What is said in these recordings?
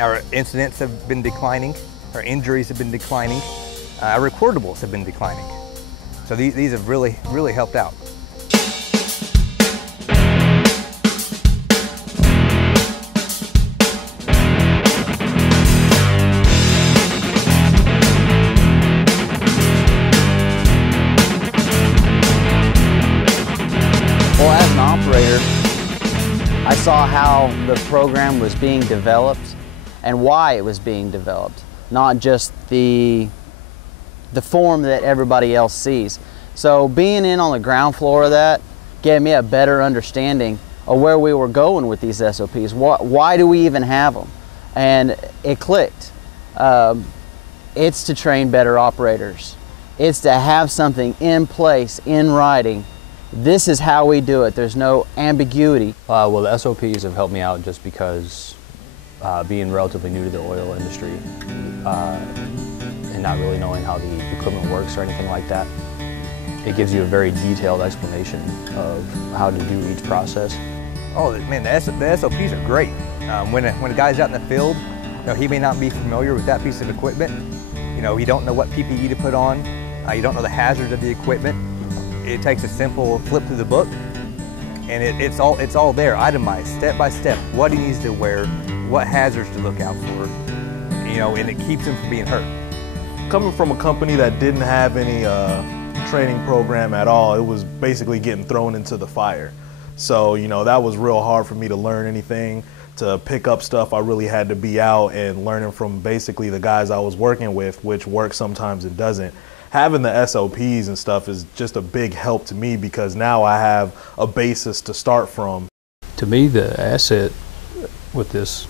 Our incidents have been declining, our injuries have been declining, our recordables have been declining. So these have really helped out. Well, as an operator, I saw how the program was being developed and why it was being developed, not just the form that everybody else sees. So being in on the ground floor of that gave me a better understanding of where we were going with these SOPs. Why do we even have them? And it clicked. It's to train better operators. It's to have something in place, in writing. This is how we do it. There's no ambiguity. Well, the SOPs have helped me out just because being relatively new to the oil industry and not really knowing how the equipment works or anything like that, it gives you a very detailed explanation of how to do each process. Oh man, the SOPs are great. When a guy's out in the field, he may not be familiar with that piece of equipment. You don't know what PPE to put on. You don't know the hazards of the equipment. It takes a simple flip through the book, and it's all there, itemized, step by step, what he needs to wear, what hazards to look out for, and it keeps him from being hurt. Coming from a company that didn't have any training program at all, it was basically getting thrown into the fire. So, that was real hard for me to learn anything, to pick up stuff. I really had to be out and learning from basically the guys I was working with, which works sometimes and doesn't. Having the SOPs and stuff is just a big help to me because now I have a basis to start from. To me, the asset with this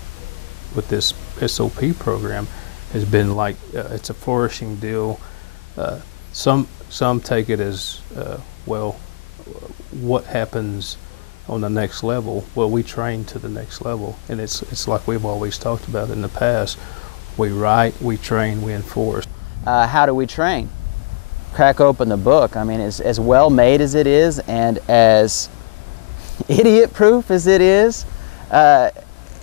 SOP program has been like it's a flourishing deal. Some take it as well, what happens on the next level? Well, we train to the next level, and it's like we've always talked about in the past. We write, we train, we enforce. How do we train? Crack open the book. I mean, as well made as it is and as idiot proof as it is,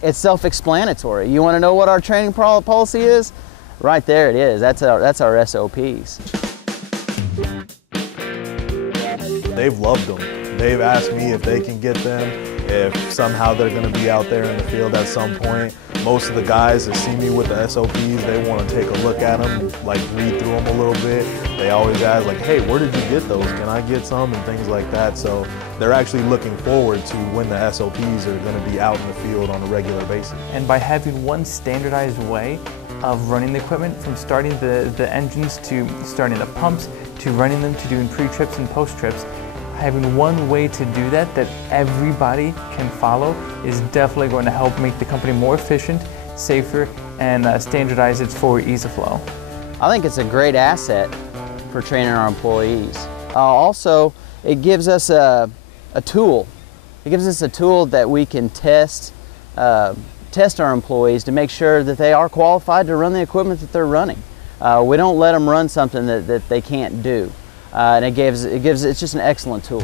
it's self-explanatory. You want to know what our training policy is? Right there it is. That's our SOPs. They've loved them. They've asked me if they can get them, if somehow they're going to be out there in the field at some point. Most of the guys that see me with the SOPs, they want to take a look at them, like read through them a little bit. They always ask like, hey, where did you get those? Can I get some? And things like that. So they're actually looking forward to when the SOPs are going to be out in the field on a regular basis. And by having one standardized way of running the equipment, from starting the engines to starting the pumps to running them to doing pre-trips and post-trips, having one way to do that everybody can follow is definitely going to help make the company more efficient, safer, and standardize its forward ease of flow. I think it's a great asset for training our employees. Also, it gives us a tool. It gives us a tool that we can test our employees to make sure that they are qualified to run the equipment that they're running. We don't let them run something that they can't do. And it's just an excellent tool.